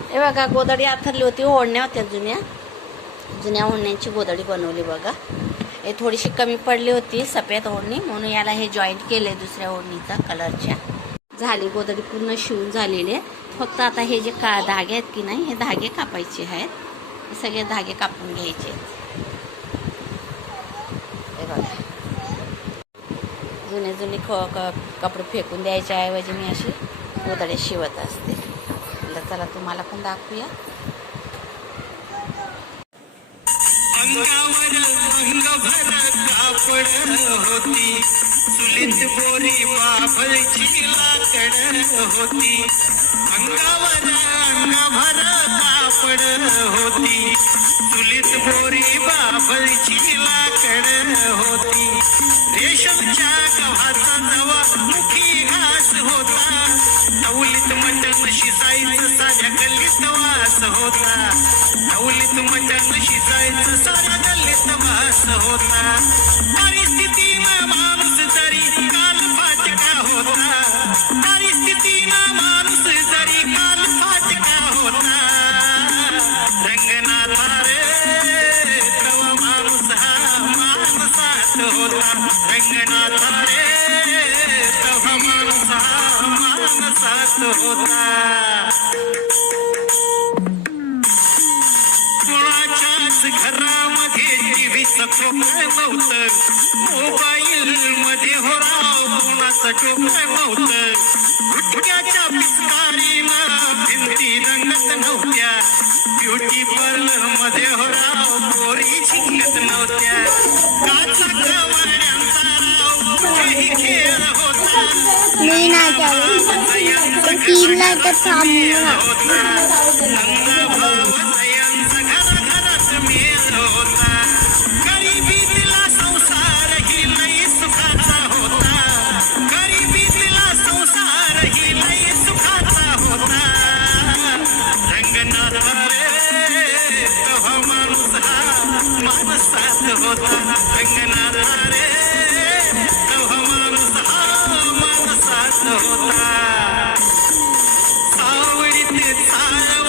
हे बघा गोदडी आथरली होती ओढण्या होत्या जुन्या. जुन्या ओढण्यांची गोदडी बनवली बघा. हे थोडीशी कमी पडली होती सफेद ओढणी. म्हणून याला हे जॉईंट केले दुसऱ्या ओढणीचा कलरच्या झाली गोदडी पूर्ण शिवून झालेली आहे. फक्त आता हे जे का धागे आहेत की नाही हे धागे कापायचे आहेत. हे सगळे धागे कापून घ्यायचे हे बघा. जुने जुने ख क- कपडे फेकून द्यायच्या ऐवजी मी अशी गोदडे शिवत असते. चला तुम्हाला पण दाखवूया. अंगावर अंग अंगभर कापड होती. चुलीत बोरी बाभळची लाकड होती. अंगावर अंग अंगभर कापड होती. चुलीत बोरी बाभळची लाकड होती. शिजायचं साऱ्या गल्लीत वास होता. नवलीत मटण शिजायचं साऱ्या गल्लीत वास होता. परिस्थितीनं माणूस जरी काल फाटका होता. परिस्थितीनं माणूस जरी काल फाटका होता. रंगनाथा रे तवा माणूस हा माणसात होता. रंगनाथा रे माणसात होता. कुणाच्याच घरामध्ये टीव्हीचं नव्हतं. मोबाईल मध्ये हो राव कुणाचं नव्हतं. गुटख्याच्या पिचकारीनं मी तीन नाही तर थांबणार होता। गरिबीतला होता रंगनाथ रे